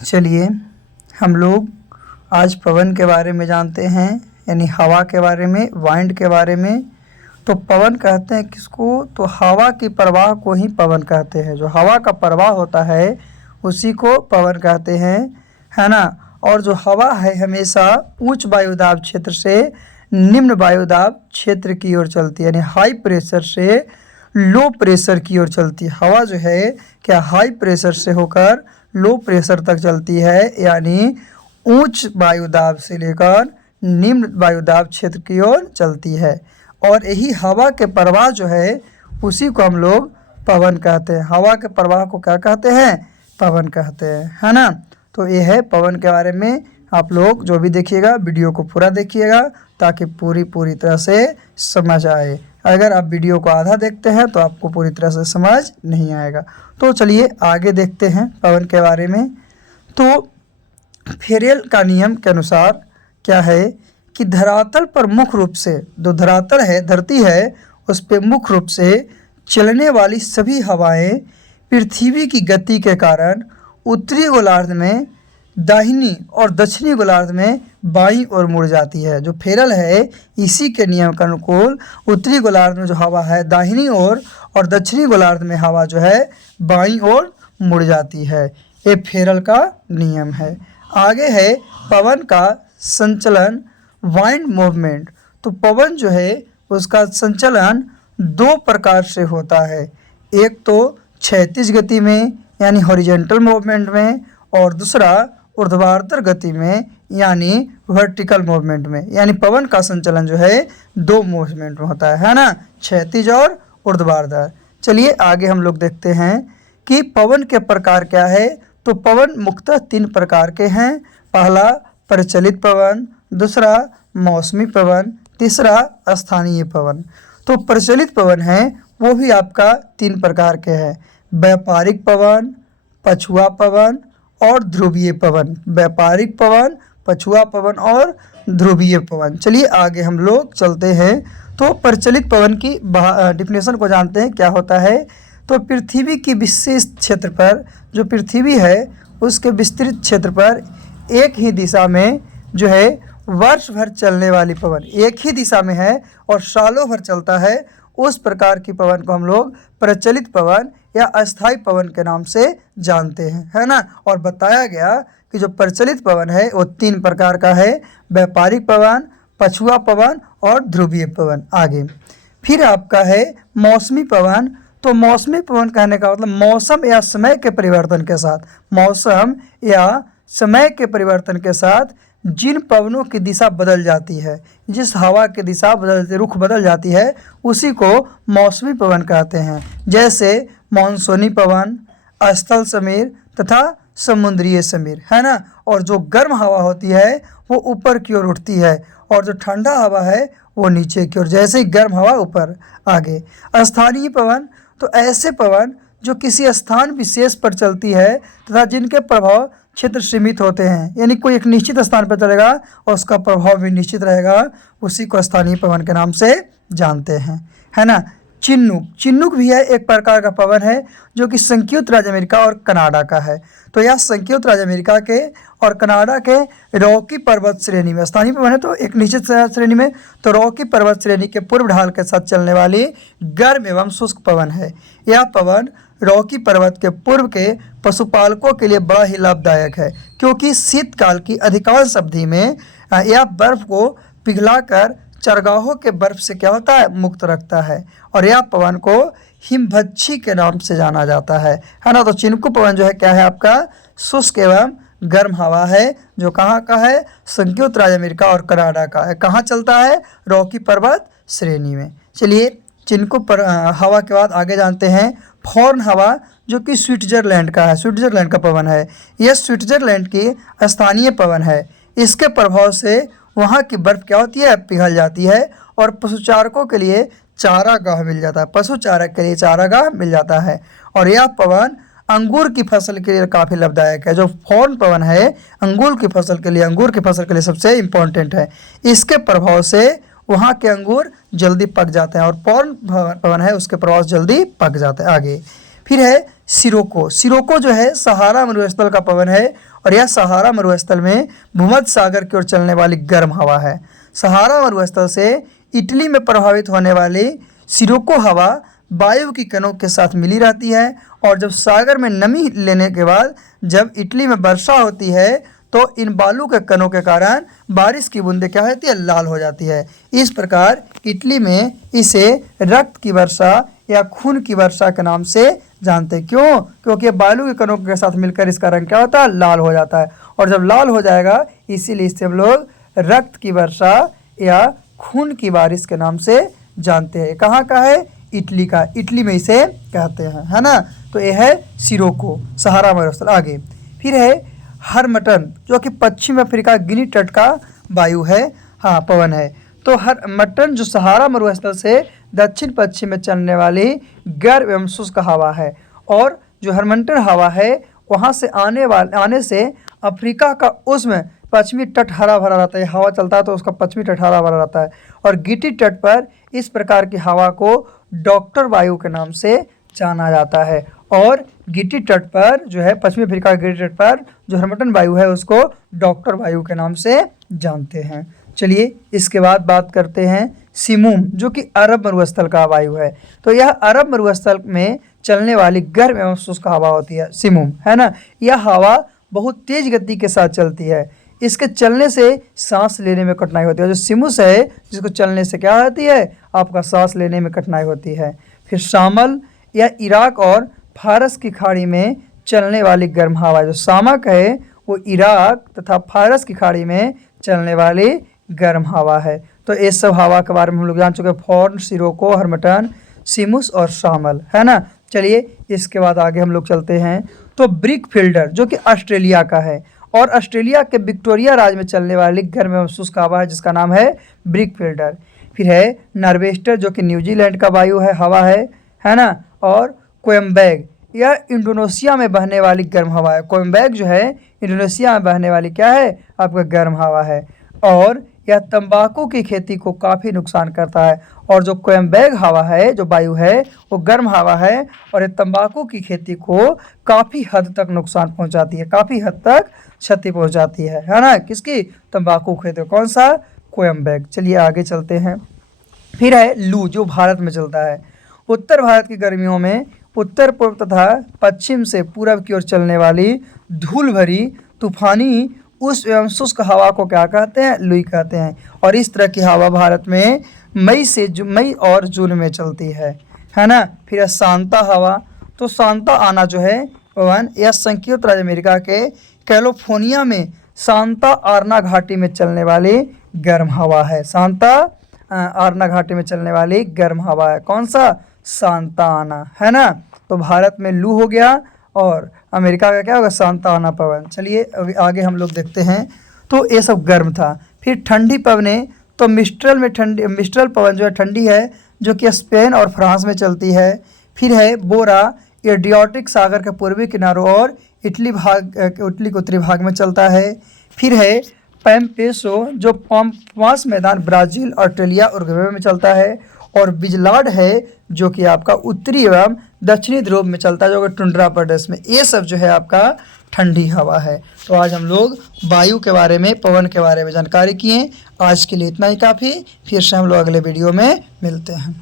चलिए हम लोग आज पवन के बारे में जानते हैं, यानी हवा के बारे में, वाइंड के बारे में। तो पवन कहते हैं किसको? तो हवा की प्रवाह को ही पवन कहते हैं। जो हवा का प्रवाह होता है उसी को पवन कहते हैं, है ना। और जो हवा है हमेशा उच्च वायुदाब क्षेत्र से निम्न वायुदाब क्षेत्र की ओर चलती है, यानी हाई प्रेशर से लो प्रेशर की ओर चलती है। हवा जो है क्या हाई प्रेशर से होकर लो प्रेशर तक चलती है, यानी उच्च वायुदाब से लेकर निम्न वायुदाब क्षेत्र की ओर चलती है। और यही हवा के प्रवाह जो है उसी को हम लोग पवन कहते हैं। हवा के प्रवाह को क्या कहते हैं? पवन कहते हैं, है ना। तो ये है पवन के बारे में। आप लोग जो भी देखिएगा वीडियो को पूरा देखिएगा ताकि पूरी तरह से समझ आए। अगर आप वीडियो को आधा देखते हैं तो आपको पूरी तरह से समझ नहीं आएगा। तो चलिए आगे देखते हैं पवन के बारे में। तो फेरेल का नियम के अनुसार क्या है कि धरातल पर मुख्य रूप से, जो धरातल है, धरती है, उस पर मुख्य रूप से चलने वाली सभी हवाएं पृथ्वी की गति के कारण उत्तरी गोलार्ध में दाहिनी और दक्षिणी गोलार्ध में बाईं ओर मुड़ जाती है। जो फेरल है इसी के नियम के अनुकूल उत्तरी गोलार्ध में जो हवा है दाहिनी ओर और दक्षिणी गोलार्ध में हवा जो है बाईं ओर मुड़ जाती है। ये फेरल का नियम है। आगे है पवन का संचलन, वाइंड मूवमेंट। तो पवन जो है उसका संचलन दो प्रकार से होता है। एक तो क्षैतिज गति में यानी हॉरिजॉन्टल मूवमेंट में, और दूसरा ऊर्ध्वाधर गति में यानी वर्टिकल मूवमेंट में। यानी पवन का संचलन जो है दो मूवमेंट में होता है ना, क्षैतिज और ऊर्ध्वाधर। चलिए आगे हम लोग देखते हैं कि पवन के प्रकार क्या है। तो पवन मुख्यतः तीन प्रकार के हैं। पहला प्रचलित पवन, दूसरा मौसमी पवन, तीसरा स्थानीय पवन। तो प्रचलित पवन है वो भी आपका तीन प्रकार के हैं: व्यापारिक पवन, पछुआ पवन और ध्रुवीय पवन। व्यापारिक पवन, पछुआ पवन और ध्रुवीय पवन। चलिए आगे हम लोग चलते हैं। तो प्रचलित पवन की डिफिनेशन को जानते हैं क्या होता है। तो पृथ्वी की विशेष क्षेत्र पर, जो पृथ्वी है उसके विस्तृत क्षेत्र पर एक ही दिशा में जो है वर्ष भर चलने वाली पवन, एक ही दिशा में है और सालों भर चलता है, उस प्रकार की पवन को हम लोग प्रचलित पवन या अस्थायी पवन के नाम से जानते हैं, है ना। और बताया गया कि जो प्रचलित पवन है वो तीन प्रकार का है: व्यापारिक पवन, पछुआ पवन और ध्रुवीय पवन। आगे फिर आपका है मौसमी पवन। तो मौसमी पवन कहने का मतलब मौसम या समय के परिवर्तन के साथ, मौसम या समय के परिवर्तन के साथ जिन पवनों की दिशा बदल जाती है, जिस हवा की दिशा रुख बदल जाती है उसी को मौसमी पवन कहते हैं। जैसे मानसूनी पवन, स्थल समीर तथा समुद्रीय समीर, है ना। और जो गर्म हवा होती है वो ऊपर की ओर उठती है और जो ठंडा हवा है वो नीचे की ओर, जैसे ही गर्म हवा ऊपर। आगे स्थानीय पवन। तो ऐसे पवन जो किसी स्थान विशेष पर चलती है तथा जिनके प्रभाव क्षेत्र सीमित होते हैं, यानी कोई एक निश्चित स्थान पर चलेगा और उसका प्रभाव भी निश्चित रहेगा, उसी को स्थानीय पवन के नाम से जानते हैं, है ना। चिन्नुक, चिन्नुक भी है एक प्रकार का पवन है जो कि संयुक्त राज्य अमेरिका और कनाडा का है। तो यह संयुक्त राज्य अमेरिका के और कनाडा के रॉकी पर्वत श्रेणी में स्थानीय पवन है, तो एक निश्चित श्रेणी में। तो रॉकी पर्वत श्रेणी के पूर्व ढाल के साथ चलने वाली गर्म एवं शुष्क पवन है। यह पवन रॉकी पर्वत के पूर्व के पशुपालकों के लिए बड़ा ही लाभदायक है, क्योंकि शीतकाल की अधिकांश अवधि में यह बर्फ को पिघलाकर चरगाहों के बर्फ से क्या होता है, मुक्त रखता है। और यह पवन को हिमभच्छी के नाम से जाना जाता है ना। तो चिन्कू पवन जो है क्या है आपका शुष्क एवं गर्म हवा है, जो कहाँ का है, संयुक्त राज्य अमेरिका और कनाडा का है। कहाँ चलता है, रॉकी पर्वत श्रेणी में। चलिए चिन्कू हवा के बाद आगे जानते हैं फॉर्न हवा, जो कि स्विट्जरलैंड का है, स्विट्जरलैंड का पवन है। यह स्विट्जरलैंड की स्थानीय पवन है। इसके प्रभाव से वहाँ की बर्फ क्या होती है, पिघल जाती है और पशुचारकों के लिए चारागाह मिल जाता है, पशु चारक के लिए चारागाह मिल जाता है। और यह पवन अंगूर की फसल के लिए काफ़ी लाभदायक है। जो फॉर्न पवन है अंगूर की फसल के लिए सबसे इम्पोर्टेंट है। इसके प्रभाव से वहाँ के अंगूर जल्दी पक जाते हैं और फॉर्न पवन है उसके प्रभाव से जल्दी पक जाते हैं। आगे फिर है सिरोको। सिरोको जो है सहारा मरुस्थल का पवन है और यह सहारा मरुस्थल में भूमध्य सागर की ओर चलने वाली गर्म हवा है। सहारा मरुस्थल से इटली में प्रभावित होने वाली सिरोको हवा वायु की कणों के साथ मिली रहती है और जब सागर में नमी लेने के बाद जब इटली में वर्षा होती है तो इन बालू के कणों के कारण बारिश की बूंदें क्या होती है, लाल हो जाती है। इस प्रकार इटली में इसे रक्त की वर्षा या खून की वर्षा के नाम से जानते हैं। क्यों? क्योंकि बालू के कणों के साथ मिलकर इसका रंग क्या होता है, लाल हो जाता है। और जब लाल हो जाएगा इसीलिए इसे हम लोग रक्त की वर्षा या खून की बारिश के नाम से जानते हैं। कहाँ का है? इटली का। इटली में इसे कहते हैं, है ना। तो ये है सिरोको, सहारा मरुस्थल। आगे फिर है हरमटन, जो कि पश्चिम अफ्रीका गिनी तट का वायु है, हाँ पवन है। तो हरमटन जो सहारा मरुस्थल से दक्षिण पश्चिम में चलने वाली गर्म एवं शुष्क हवा है। और जो हरमटन हवा है वहाँ से आने से अफ्रीका का उष्ण पश्चिमी तट हरा भरा रहता है। हवा चलता है तो उसका पश्चिमी तट हरा भरा रहता है। और गिटी तट पर इस प्रकार की हवा को डॉक्टर वायु के नाम से जाना जाता है। और गिटी तट पर जो है पश्चिमी अफ्रीका के गिटी तट पर जो हरमटन वायु है उसको डॉक्टर वायु के नाम से जानते हैं। चलिए इसके बाद बात करते हैं सिमुम, जो कि अरब मरुस्थल का वायु है। तो यह अरब मरुस्थल में चलने वाली गर्म एवं शुष्क हवा होती है, सिमुम, है ना। यह हवा बहुत तेज गति के साथ चलती है। इसके चलने से सांस लेने में कठिनाई होती है। जो सिमुस है जिसको चलने से क्या होती है, आपका सांस लेने में कठिनाई होती है। फिर शामल या इराक और फारस की खाड़ी में चलने वाली गर्म हवा, जो शामक है वो इराक तथा फारस की खाड़ी में चलने वाली गर्म हवा है। तो ये सब हवा के बारे में हम लोग जान चुके हैं, फॉर्न, सिरोको, हरमटन, सिमुस और शामल, है ना। चलिए इसके बाद आगे हम लोग चलते हैं। तो ब्रिक फील्डर, जो कि ऑस्ट्रेलिया का है और ऑस्ट्रेलिया के विक्टोरिया राज्य में चलने वाली गर्म एवं शुष्क हवा है जिसका नाम है ब्रिक फील्डर। फिर है नॉर्वेस्टर, जो कि न्यूजीलैंड का वायु है, हवा है ना। और कोयम्बैग, यह इंडोनेशिया में बहने वाली गर्म हवा है। कोयम्बैग जो है इंडोनेशिया में बहने वाली क्या है, आपका गर्म हवा है। और यह तंबाकू की खेती को काफ़ी नुकसान करता है। और जो कोयम्बैग हवा है, जो वायु है, वो गर्म हवा है और ये तंबाकू की खेती को काफ़ी हद तक नुकसान पहुंचाती है, काफ़ी हद तक क्षति पहुंचाती है ना। किसकी? तंबाकू खेती। कौन सा? कोयम्बैग। चलिए आगे चलते हैं। फिर है लू, जो भारत में चलता है। उत्तर भारत की गर्मियों में उत्तर पूर्व तथा पश्चिम से पूर्व की ओर चलने वाली धूल भरी तूफानी उष्ण एवं शुष्क हवा को क्या कहते हैं? लू कहते हैं। और इस तरह की हवा भारत में मई और जून में चलती है ना। फिर सांता हवा, तो सांता आना जो है पवन, यह संयुक्त राज्य अमेरिका के कैलिफोर्निया में सांता आना घाटी में चलने वाली गर्म हवा है। सांता आना घाटी में चलने वाली गर्म हवा है। कौन सा? सांता आना, है ना। तो भारत में लू हो गया और अमेरिका का क्या होगा? सांता आना पवन। चलिए आगे हम लोग देखते हैं। तो ये सब गर्म था। फिर ठंडी पवनें, तो मिस्ट्रल पवन जो है ठंडी है, जो कि स्पेन और फ्रांस में चलती है। फिर है बोरा, एड्रियाटिक सागर के पूर्वी किनारों और इटली के उत्तरी भाग में चलता है। फिर है पैम्पेसो, जो पाम्पास मैदान ब्राज़ील, ऑस्ट्रेलिया और उरुग्वे में चलता है। और बिजलाड है, जो कि आपका उत्तरी एवं दक्षिणी ध्रुव में चलता है, जो कि टुंड्रा प्रदेश में। ये सब जो है आपका ठंडी हवा है। तो आज हम लोग वायु के बारे में, पवन के बारे में जानकारी किए। आज के लिए इतना ही काफ़ी। फिर से हम लोग अगले वीडियो में मिलते हैं।